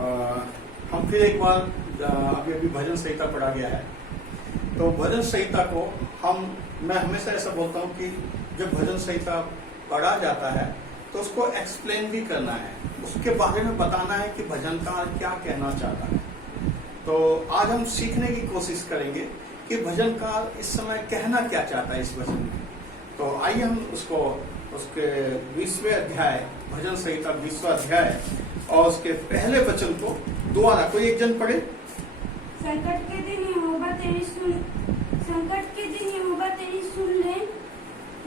हम फिर एक बार अभी भजन संहिता पढ़ा गया है। तो भजन संहिता को मैं हमेशा ऐसा बोलता हूँ कि जब भजन संहिता पढ़ा जाता है तो उसको एक्सप्लेन भी करना है, उसके बारे में बताना है कि भजनकार क्या कहना चाहता है। तो आज हम सीखने की कोशिश करेंगे कि भजनकार इस समय कहना क्या चाहता है इस भजन में। तो आइए हम उसके 20वें अध्याय, भजन संहिता 20वां अध्याय और उसके पहले वचन को दोबारा कोई एक जन पढ़े। संकट के दिन यहोवा तेरी सुन ले,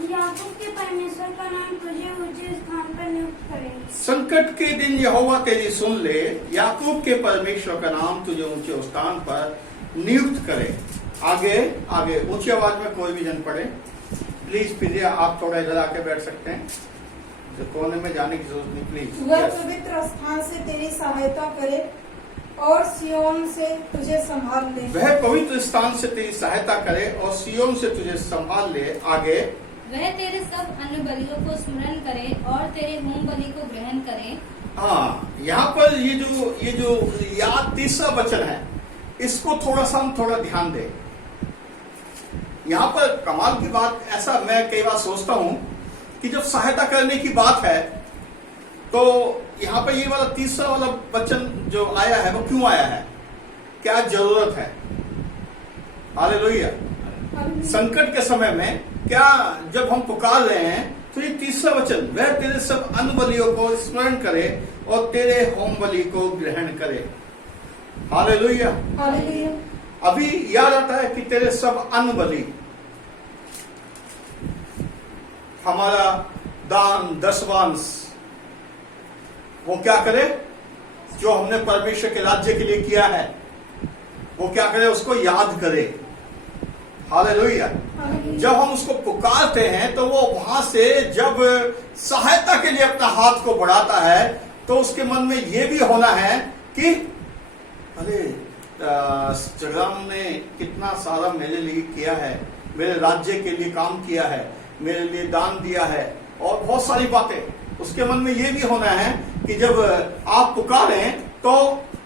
याकूब के परमेश्वर का नाम तुझे ऊंचे स्थान पर नियुक्त करे। संकट के दिन यहोवा तेरी सुन ले, याकूब के परमेश्वर का नाम तुझे ऊंचे स्थान पर नियुक्त करे। आगे ऊंची आवाज में कोई भी जन पढ़े प्लीज। फिर आप थोड़ा इधर आके बैठ सकते हैं, तो कोने में जाने की जरूरत नहीं प्लीज। वह पवित्र स्थान से तेरी सहायता करे और सियोन से तुझे संभाल ले। वह पवित्र स्थान से तेरी सहायता करे और सियोन से तुझे संभाल ले। आगे, वह तेरे सब अन्य बलियों को स्मरण करे और तेरे होम बलि को ग्रहण करे। हाँ, यहाँ पर ये जो याद तीसरा वचन है, इसको हम थोड़ा ध्यान दें। यहाँ पर कमाल की बात, ऐसा मैं कई बार सोचता हूँ कि जब सहायता करने की बात है तो यहाँ पर ये वाला तीसरा वाला वचन जो आया है वो क्यों आया है, क्या जरूरत है। हालेलुया। संकट के समय में क्या जब हम पुकार रहे हैं तो ये तीसरा वचन, वह तेरे सब अन्य बलियों को स्मरण करे और तेरे होम बलि को ग्रहण करे। हालेलुया। अभी याद आता है कि तेरे सब अन्य बलि, हमारा दान दशवांश, वो क्या करे, जो हमने परमेश्वर के राज्य के लिए किया है वो क्या करे, उसको याद करे। हालेलुया। जब हम उसको पुकारते हैं तो वो वहां से जब सहायता के लिए अपना हाथ को बढ़ाता है तो उसके मन में ये भी होना है कि अरे जगराम ने कितना सारा मेरे लिए किया है, मेरे राज्य के लिए काम किया है, मेरे लिए दान दिया है और बहुत सारी बातें। उसके मन में ये भी होना है कि जब आप पुकारें तो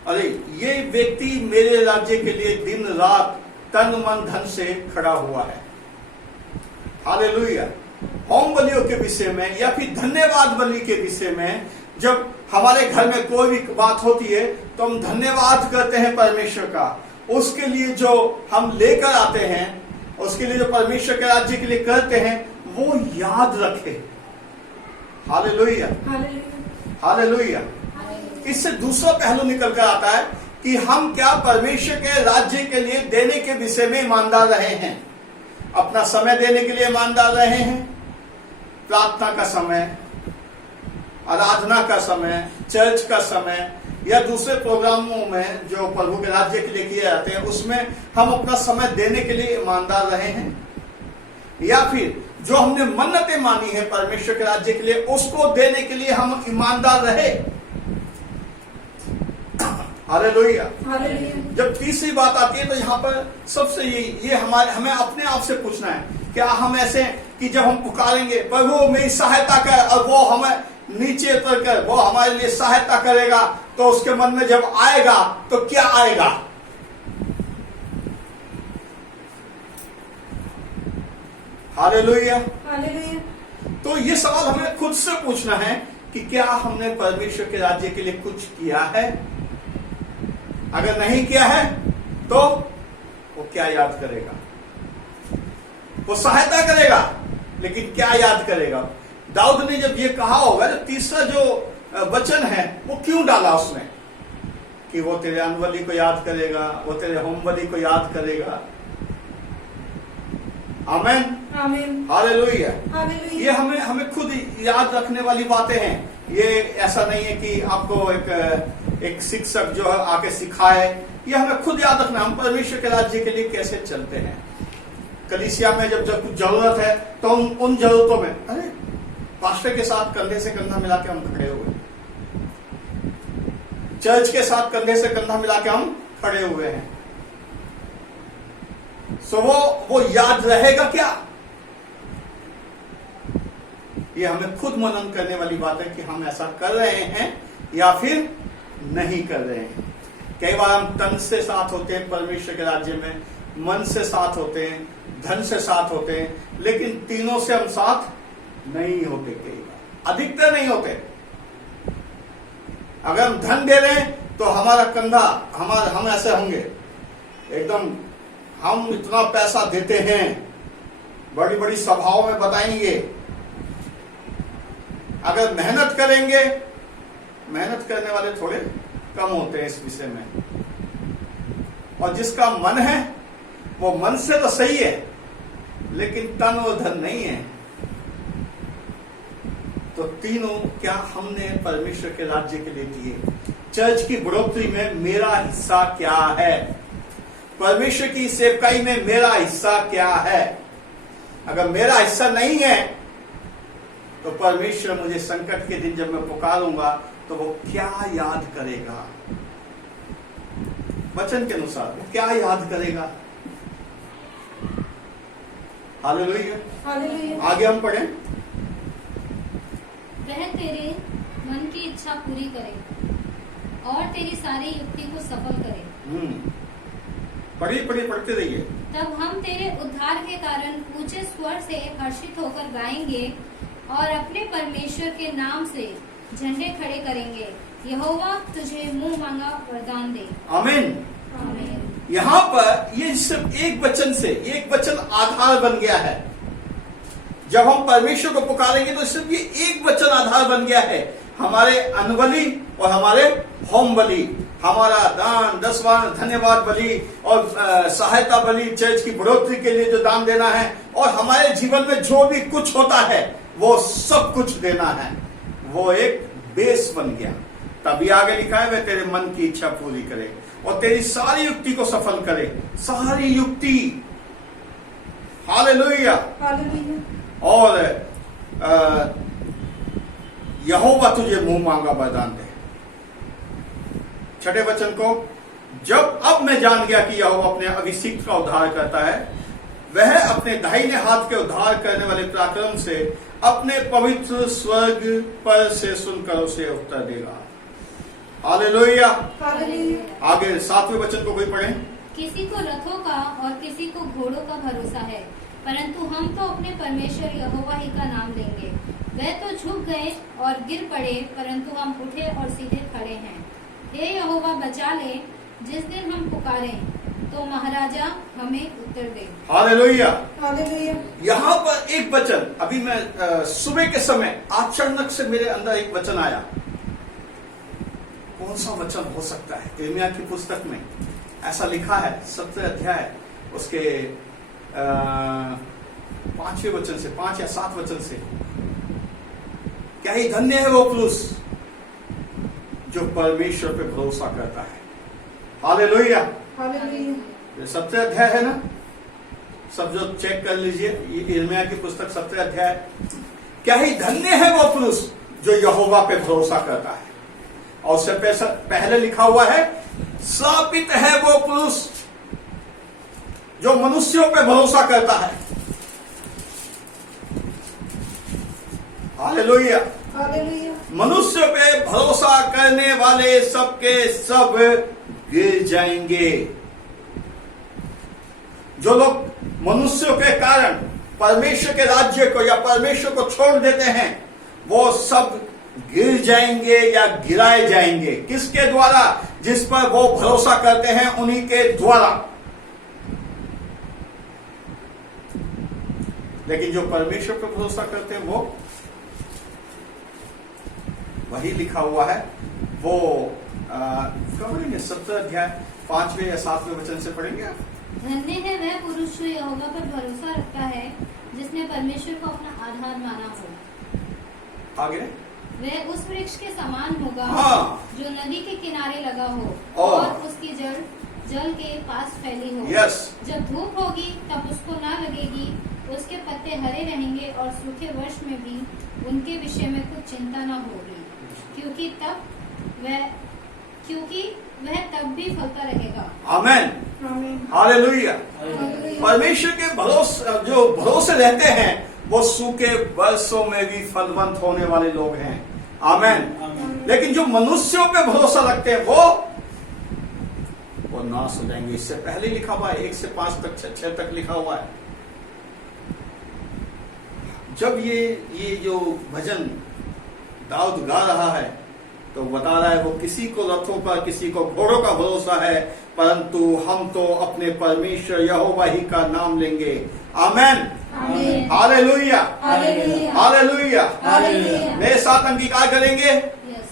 अरे ये व्यक्ति मेरे राज्य के लिए दिन रात तन मन धन से खड़ा हुआ है। हालेलुया। होम बलियों के विषय में या फिर धन्यवाद बलि के विषय में जब हमारे घर में कोई भी बात होती है तो हम धन्यवाद करते हैं परमेश्वर का, उसके लिए जो हम लेकर आते हैं, उसके लिए जो परमेश्वर के राज्य के लिए करते हैं वो याद रखे। हालेलुया। हालेलुया। इससे दूसरा पहलू निकल कर आता है कि हम क्या परमेश्वर के राज्य के लिए देने के विषय में ईमानदार रहे हैं, अपना समय देने के लिए ईमानदार रहे हैं, प्रार्थना का समय, आराधना का समय, चर्च का समय या दूसरे प्रोग्रामों में जो प्रभु के राज्य के लिए किए जाते हैं उसमें हम अपना समय देने के लिए ईमानदार रहे हैं, या फिर जो हमने मन्नतें मानी है परमेश्वर के राज्य के लिए उसको देने के लिए हम ईमानदार रहे। हालेलुया। जब तीसरी बात आती है तो यहाँ पर सबसे ये हमें अपने आप से पूछना है, क्या हम ऐसे कि जब हम पुकारेंगे प्रभु मेरी सहायता कर और वो हमें नीचे उतर कर वो हमारे लिए सहायता करेगा, तो उसके मन में जब आएगा तो क्या आएगा। हालेलुया। तो ये सवाल हमें खुद से पूछना है कि क्या हमने परमेश्वर के राज्य के लिए कुछ किया है। अगर नहीं किया है तो वो क्या याद करेगा, वो सहायता करेगा लेकिन क्या याद करेगा। दाऊद ने जब ये कहा होगा, जो तीसरा जो वचन है वो क्यों डाला उसने, कि वो तेरे अन्य बलि को याद करेगा, वो तेरे होम बलि को याद करेगा। आमीन। हालेलुया। ये हमें खुद याद रखने वाली बातें हैं। ये ऐसा नहीं है कि आपको एक शिक्षक जो है आके सिखाए, ये हमें खुद याद रखना, हम परमेश्वर के राज्य के लिए कैसे चलते हैं। कलीसिया में जब कुछ जरूरत है तो उन जरूरतों में अरे पास्टर के साथ कंधे से कंधा मिला के हम खड़े हुए, चर्च के साथ कंधे से कंधा मिला के हम खड़े हुए हैं। सो वो याद रहेगा क्या, ये हमें खुद मनन करने वाली बात है कि हम ऐसा कर रहे हैं या फिर नहीं कर रहे हैं। कई बार हम तन से साथ होते हैं परमेश्वर के राज्य में, मन से साथ होते हैं, धन से साथ होते हैं, लेकिन तीनों से हम साथ नहीं होते। कई बार, अधिकतर नहीं होते। अगर हम धन दे रहे हैं तो हमारा कंधा, हम ऐसे होंगे एकदम, हम इतना पैसा देते हैं, बड़ी बड़ी सभाओं में बताएंगे। अगर मेहनत करेंगे, मेहनत करने वाले थोड़े कम होते हैं इस विषय में। और जिसका मन है वो मन से तो सही है, लेकिन तन और धन नहीं है। तो तीनों क्या हमने परमेश्वर के राज्य के लिए दिए? चर्च की बढ़ोतरी में मेरा हिस्सा क्या है? परमेश्वर की सेवकाई में मेरा हिस्सा क्या है? अगर मेरा हिस्सा नहीं है तो परमेश्वर मुझे संकट के दिन जब मैं पुकारूंगा तो वो क्या याद करेगा? वचन के अनुसार वो क्या याद करेगा? हालेलुया। हालेलुया। आगे हम पढ़ें। वह तेरे मन की इच्छा पूरी करे और तेरी सारी युक्ति को सफल करे। पढ़ते रहिए। तब हम तेरे उद्धार के कारण ऊंचे स्वर से हर्षित होकर गाएंगे और अपने परमेश्वर के नाम से झंडे खड़े करेंगे। यहोवा तुझे मुंह मांगा वरदान दे। आमीन। आमीन। यहाँ पर ये सिर्फ एक वचन से, एक वचन आधार बन गया है। जब हम परमेश्वर को पुकारेंगे तो सिर्फ ये एक वचन आधार बन गया है। हमारे अनबली और हमारे होम बलि, हमारा दान, दसवां, धन्यवाद बलि और सहायता बलि, चर्च की बढ़ोतरी के लिए जो दान देना है, और हमारे जीवन में जो भी कुछ होता है वो सब कुछ देना है। वो एक बेस बन गया। तभी आगे लिखा है, वह तेरे मन की इच्छा पूरी करे और तेरी सारी युक्ति को सफल करे। सारी युक्ति। हालेलुया। हालेलुया। और यहोवा तुझे मुंह मांगा वरदान दे। छठे वचन को, जब अब मैं जान गया कि यहोवा अपने अभिषिक्त का उद्धार करता है, वह अपने दाहिने हाथ के उद्धार करने वाले पराक्रम से अपने पवित्र स्वर्ग पर से सुनकर उसे उत्तर देगा। हालेलुया। हालेलुया। आगे 7वें वचन को कोई पढ़े। किसी को रथों का और किसी को घोड़ों का भरोसा है, परंतु हम तो अपने परमेश्वर यहोवा ही का नाम लेंगे। वह तो झुक गए और गिर पड़े, परंतु हम उठे और सीधे खड़े हैं। हे यहोवा बचा ले, जिस दिन हम पुकारें तो महाराजा हमें उत्तर दे। हालेलुया। हालेलुया। यहाँ पर एक वचन, अभी मैं सुबह के समय अचानक से मेरे अंदर एक वचन आया। कौन सा वचन हो सकता है? यिर्मयाह की पुस्तक में ऐसा लिखा है, 7वें अध्याय उसके 5वें वचन से, 5 या 7 वचन से, क्या ही धन्य है वो पुरुष जो परमेश्वर पे भरोसा करता है। हालेलुया। हालेलुया। 7वें अध्याय है ना, सब जो चेक कर लीजिए, ये यिर्मयाह की पुस्तक 7वें अध्याय। क्या ही धन्य है वो पुरुष जो यहोवा पे भरोसा करता है। और उससे पहले लिखा हुआ है, श्रापित है वो पुरुष जो मनुष्यों पे भरोसा करता है। हालेलुया। हालेलुया। मनुष्य पे भरोसा करने वाले सबके सब गिर जाएंगे। जो लोग मनुष्यों के कारण परमेश्वर के राज्य को या परमेश्वर को छोड़ देते हैं, वो सब गिर जाएंगे या गिराए जाएंगे। किसके द्वारा? जिस पर वो भरोसा करते हैं उन्हीं के द्वारा। लेकिन जो परमेश्वर पर भरोसा करते हैं वो, वही लिखा हुआ है, वो पढ़ेंगे 7वें अध्याय 5वें या 7वें वचन से पढ़ेंगे आप। धन्य है वह पुरुष जो यहोवा पर भरोसा रखता है, जिसने परमेश्वर को अपना आधार माना हो। आगे, वह उस वृक्ष के समान होगा जो नदी के किनारे लगा हो और उसकी जल के पास फैली हो। यस। जब धूप होगी तब उसको ना लगेगी, उसके पत्ते हरे रहेंगे और सूखे वर्ष में भी उनके विषय में कुछ चिंता न होगी, क्योंकि वह तब भी फलता रहेगा। आमेन। आमीन। हालेलुया। हालेलुया। परमेश्वर के जो भरोसे रहते हैं वो सूखे वर्षों में भी फलवंत होने वाले लोग हैं। आमेन। आमीन। लेकिन जो मनुष्यों पे भरोसा रखते हैं वो नाश हो जाएंगे। इससे पहले लिखा हुआ है 1 से 5 तक 6 तक लिखा हुआ है। जब ये जो भजन दाऊद गा रहा है तो बता रहा है वो किसी को रथों का किसी को घोड़ों का भरोसा है, परंतु हम तो अपने परमेश्वर यहोवा ही का नाम लेंगे। आमेन, आमीन। Hallelujah, hallelujah. हालेलुया। हालेलुया। मेरे साथ अंगीकार करेंगे यस।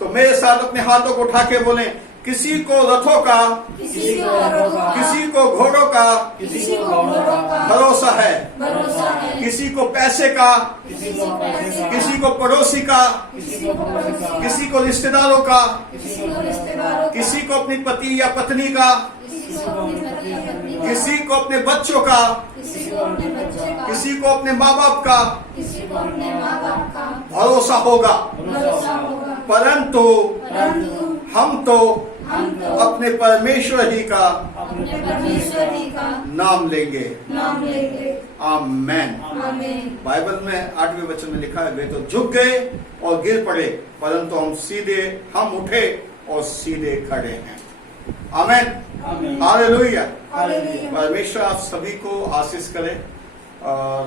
तो मेरे साथ अपने हाथों को उठा के बोले, किसी को रथों का किसी को घोड़ों का किसी को घोड़ों का किसी को घोड़ों का भरोसा है, भरोसा है। किसी को पैसे का, किसी को पैसे का किसी को पड़ोसी का, किसी को पड़ोसी का किसी को रिश्तेदारों का, किसी को रिश्तेदारों का किसी को अपनी पति या पत्नी का, किसी को अपने पति या पत्नी का किसी को अपने बच्चों का, किसी को अपने बच्चे का किसी को अपने माँ बाप का किसी को अपने माँ बाप का भरोसा होगा, भरोसा होगा। परंतु परंतु हम तो हम तो अपने परमेश्वर ही का अपने परमेश्वर ही का नाम लेंगे। नाम लेंगे। आमेन। आमीन। बाइबल में 8वें वचन में लिखा है, वे तो झुक गए और गिर पड़े, परंतु हम उठे और सीधे खड़े हैं। आमेन, आमीन। हालेलुया। हालेलुया। परमेश्वर आप सभी को आशीष करे और